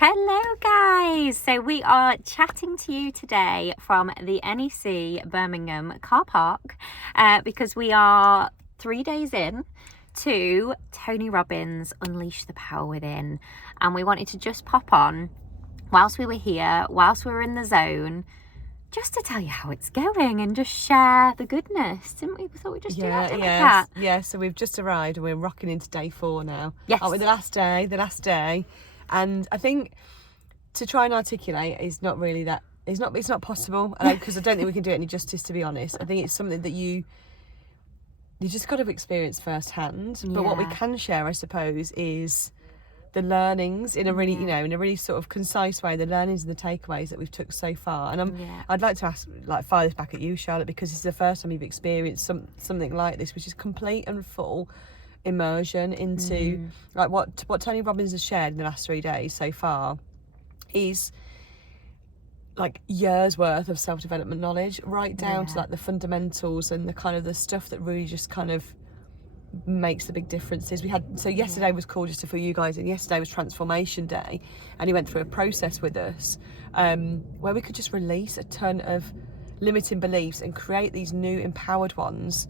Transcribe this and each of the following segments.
Hello guys! So we are chatting to you today from the NEC Birmingham car park because we are 3 days in to Tony Robbins' Unleash the Power Within, and we wanted to just pop on whilst we were here, whilst we were in the zone, just to tell you how it's going and just share the goodness, didn't we? We thought we'd just do that, didn't we, Kat? Yeah, so we've just arrived and we're rocking into day 4 now. Yes. Oh, the last day. And I think to try and articulate is not really that, it's not possible, because I don't think we can do it any justice, to be honest. I think it's something that you just got to experience firsthand. But what we can share, I suppose, is the learnings in a really, in a really sort of concise way, the learnings and the takeaways that we've took so far. And I'd like to fire this back at you, Charlotte, because this is the first time you've experienced something like this, which is complete and full immersion into what Tony Robbins has shared in the last 3 days so far is like years worth of self-development knowledge, right down to like the fundamentals and the kind of the stuff that really just kind of makes the big differences. Yesterday was called, just for you guys, and yesterday was transformation day, and he went through a process with us where we could just release a ton of limiting beliefs and create these new empowered ones,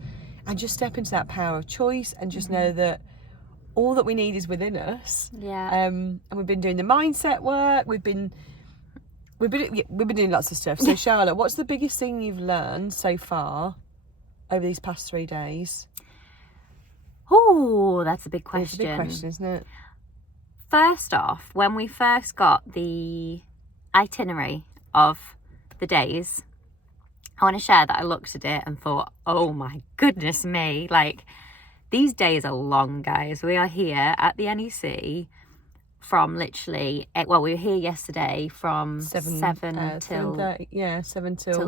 and just step into that power of choice and just know that all that we need is within us. And we've been doing the mindset work. We've been doing lots of stuff. So Charlotte, what's the biggest thing you've learned so far over these past 3 days? Oh, that's a big question. It's a big question, isn't it? First off, when we first got the itinerary of the days, I want to share that I looked at it and thought, oh my goodness me, like these days are long, guys. We are here at the NEC from literally, we were here yesterday from 7 till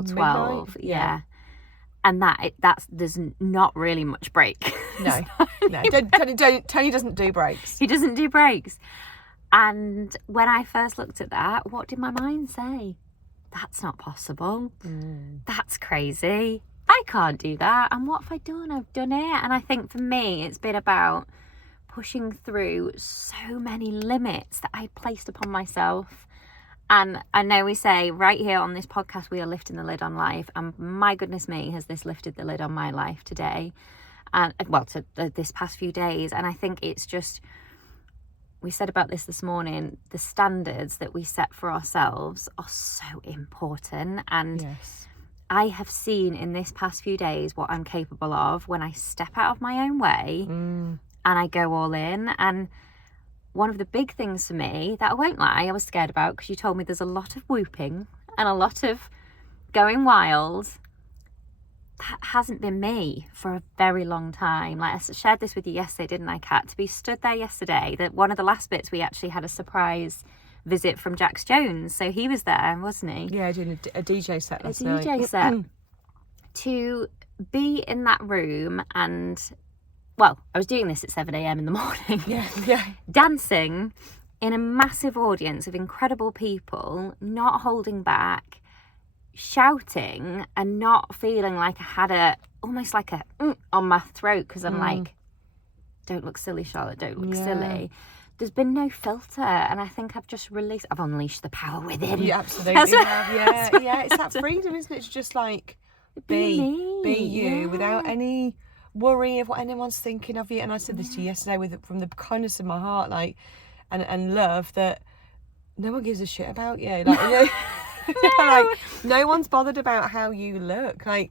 12. Yeah. And there's not really much break. No. Tony doesn't do breaks. He doesn't do breaks. And when I first looked at that, what did my mind say? That's not possible. That's crazy. I can't do that. And what have I done? I've done it. And I think for me, it's been about pushing through so many limits that I placed upon myself. And I know we say right here on this podcast, we are lifting the lid on life. And my goodness me, has this lifted the lid on my life today? And this past few days. And I think it's just, we said about this morning, the standards that we set for ourselves are so important. And I have seen in this past few days what I'm capable of when I step out of my own way and I go all in. And one of the big things for me that I won't lie, I was scared about, because you told me there's a lot of whooping and a lot of going wild. That hasn't been me for a very long time. Like I shared this with you yesterday, didn't I, Kat? To be stood there yesterday, that one of the last bits we actually had a surprise visit from Jax Jones. So he was there, wasn't he? Yeah, doing a DJ set last night. A DJ set. To be in that room and, I was doing this at 7 a.m. in the morning. Yeah. Dancing in a massive audience of incredible people, not holding back, shouting and not feeling like I had almost like a on my throat, because I'm like, don't look silly, Charlotte, don't look silly. There's been no filter, and I think I've unleashed the power within. You absolutely have. Yeah, it's that freedom, isn't it? It's just like be you without any worry of what anyone's thinking of you. And I said this to you yesterday from the kindness of my heart, like, and love, that no one gives a shit about you. Like, like, no one's bothered about how you look. Like,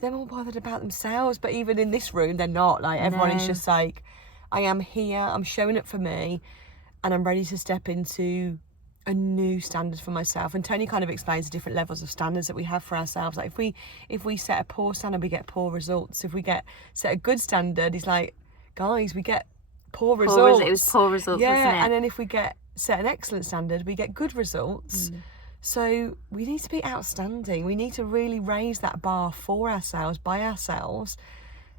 they're more bothered about themselves. But even in this room, they're not. Like, everyone is just like, I am here, I'm showing up for me, and I'm ready to step into a new standard for myself. And Tony kind of explains the different levels of standards that we have for ourselves. Like, if we set a poor standard, we get poor results. If we set a good standard, he's like, guys, we get poor results. It was poor results, wasn't it? And then if we set an excellent standard, we get good results. So we need to be outstanding. We need to really raise that bar for ourselves, by ourselves,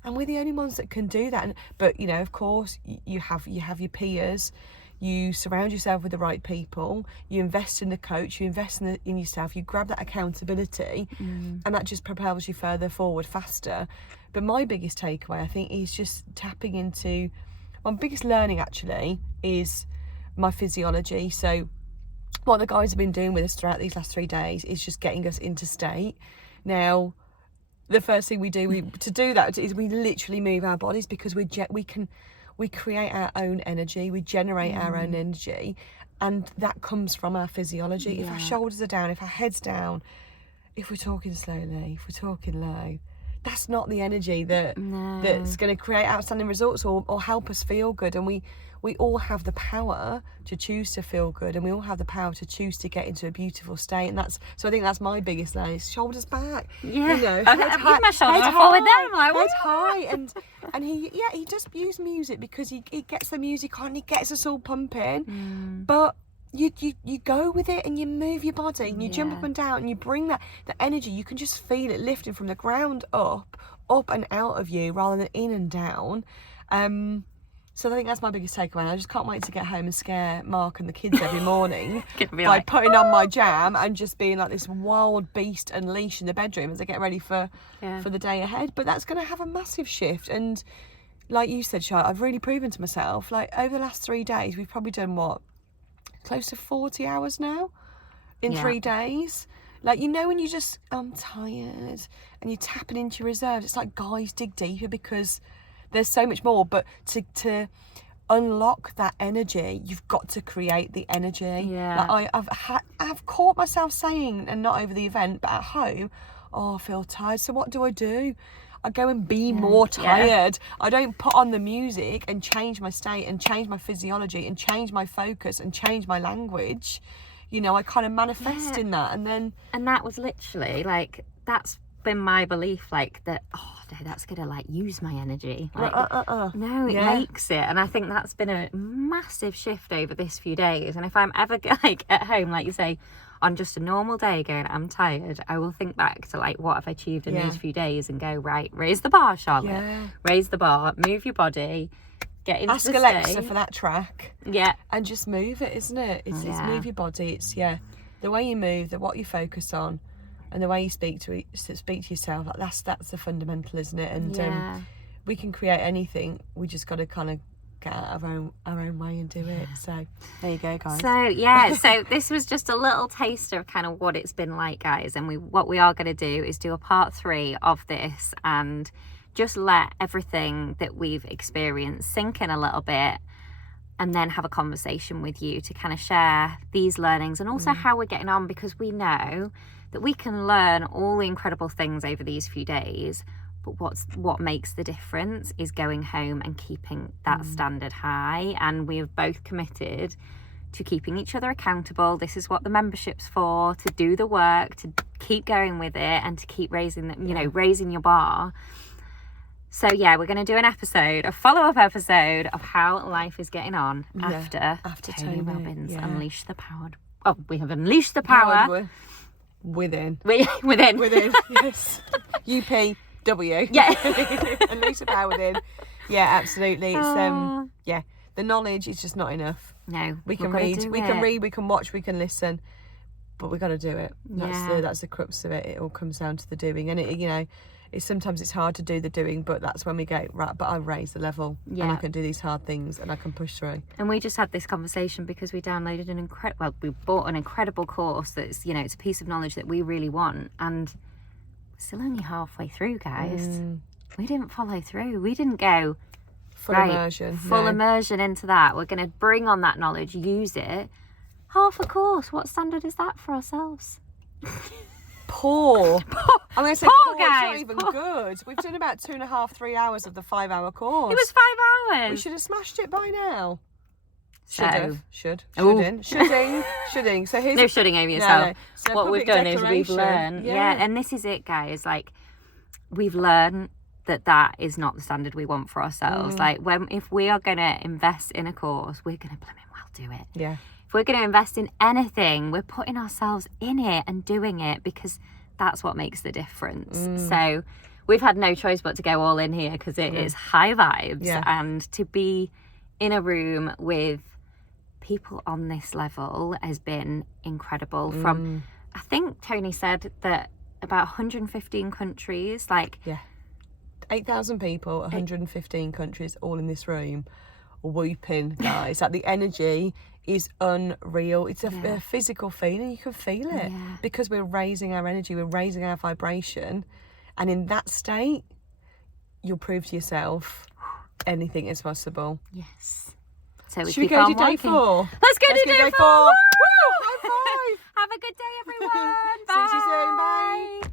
and we're the only ones that can do that. But of course, you have your peers. You surround yourself with the right people. You invest in the coach. You invest in yourself. You grab that accountability, and that just propels you further forward, faster. But my biggest takeaway, I think, is just tapping into. My biggest learning actually is my physiology. So what the guys have been doing with us throughout these last 3 days is just getting us into state. Now, the first thing we do to do that is we literally move our bodies, because we create our own energy, we generate our own energy, and that comes from our physiology. If our shoulders are down, if our head's down, if we're talking slowly, if we're talking low, that's not the energy that's going to create outstanding results or help us feel good. And we all have the power to choose to feel good, and we all have the power to choose to get into a beautiful state. And so I think that's my biggest thing, is shoulders back. Yeah, you know, my shoulders are forward there. I'm like, head high, and he does use music because he gets the music on, he gets us all pumping, but you go with it, and you move your body, and you jump up and down, and you bring that energy. You can just feel it lifting from the ground up and out of you, rather than in and down. So I think that's my biggest takeaway. And I just can't wait to get home and scare Mark and the kids every morning by putting on my jam and just being like this wild beast unleashed in the bedroom as I get ready for the day ahead. But that's going to have a massive shift. And like you said, Charlotte, I've really proven to myself, like over the last 3 days, we've probably done close to 40 hours now in 3 days. Like, you know, when you just, I'm tired, and you're tapping into your reserves, it's like, guys, dig deeper, because there's so much more. But to unlock that energy, you've got to create the energy. Like I've caught myself saying, and not over the event but at home, I feel tired, so what do? I go and be more tired. I don't put on the music and change my state and change my physiology and change my focus and change my language. You know, I kind of manifest in that, and that was literally like, that's been my belief, like that. Oh no, that's gonna like use my energy. Like, no, it makes it. And I think that's been a massive shift over this few days. And if I'm ever like at home, like you say, on just a normal day going, I'm tired, I will think back to like, what have I achieved in these few days, and go, right, raise the bar, Charlotte. Raise the bar, move your body, get into Ask Alexa for that track. And just move it, isn't it? It's move your body. It's the way you move, what you focus on, and the way you speak to yourself. Like that's the fundamental, isn't it? And we can create anything. We just got to kind of get out of our own way and do it. So there you go, guys. So this was just a little taster of kind of what it's been like, guys. And what we are going to do is do a part 3 of this, and just let everything that we've experienced sink in a little bit, and then have a conversation with you to kind of share these learnings, and also how we're getting on, because we know that we can learn all the incredible things over these few days, but what makes the difference is going home and keeping that standard high. And we have both committed to keeping each other accountable. This is what the membership's for, to do the work, to keep going with it, and to keep raising your bar. So we're going to do a follow-up episode of how life is getting on after Tony Robbins unleashed the power. Oh, we have unleashed the power within. Yes. UPW. Unleash the power within. Yeah, absolutely. It's the knowledge is just not enough. No, we can read, we can watch, we can listen, but we got to do it. That's the crux of it. It all comes down to the doing, and sometimes it's hard to do the doing, but that's when we go, right, but I raise the level, and I can do these hard things, and I can push through. And we just had this conversation because we downloaded we bought an incredible course that's, it's a piece of knowledge that we really want, and we're still only halfway through, guys. We didn't follow through. We didn't go full immersion into that. We're going to bring on that knowledge, use it. Half a course. What standard is that for ourselves? Poor. I'm going to say poor, guys. It's not even good. We've done about 2.5, 3 hours of the 5-hour course. It was 5 hours. We should have smashed it by now. Shoulding. So here's no shoulding over yourself. No. So what we've done is we've learned. And this is it, guys. Like, we've learned that is not the standard we want for ourselves. Like, if we are going to invest in a course, we're going to do it. Yeah. If we're going to invest in anything, we're putting ourselves in it and doing it, because that's what makes the difference. So we've had no choice but to go all in here, because it is high vibes, and to be in a room with people on this level has been incredible. From, I think Tony said that about 115 countries, 8,000 people, 115 countries, all in this room, whooping, guys. Like, the energy is unreal. It's a physical feeling. You can feel it because we're raising our energy, we're raising our vibration, and in that state, you'll prove to yourself anything is possible. Yes. So should we go to day 4? Let's go to day 4. Woo! High five. Have a good day, everyone. Bye. See you soon. Bye.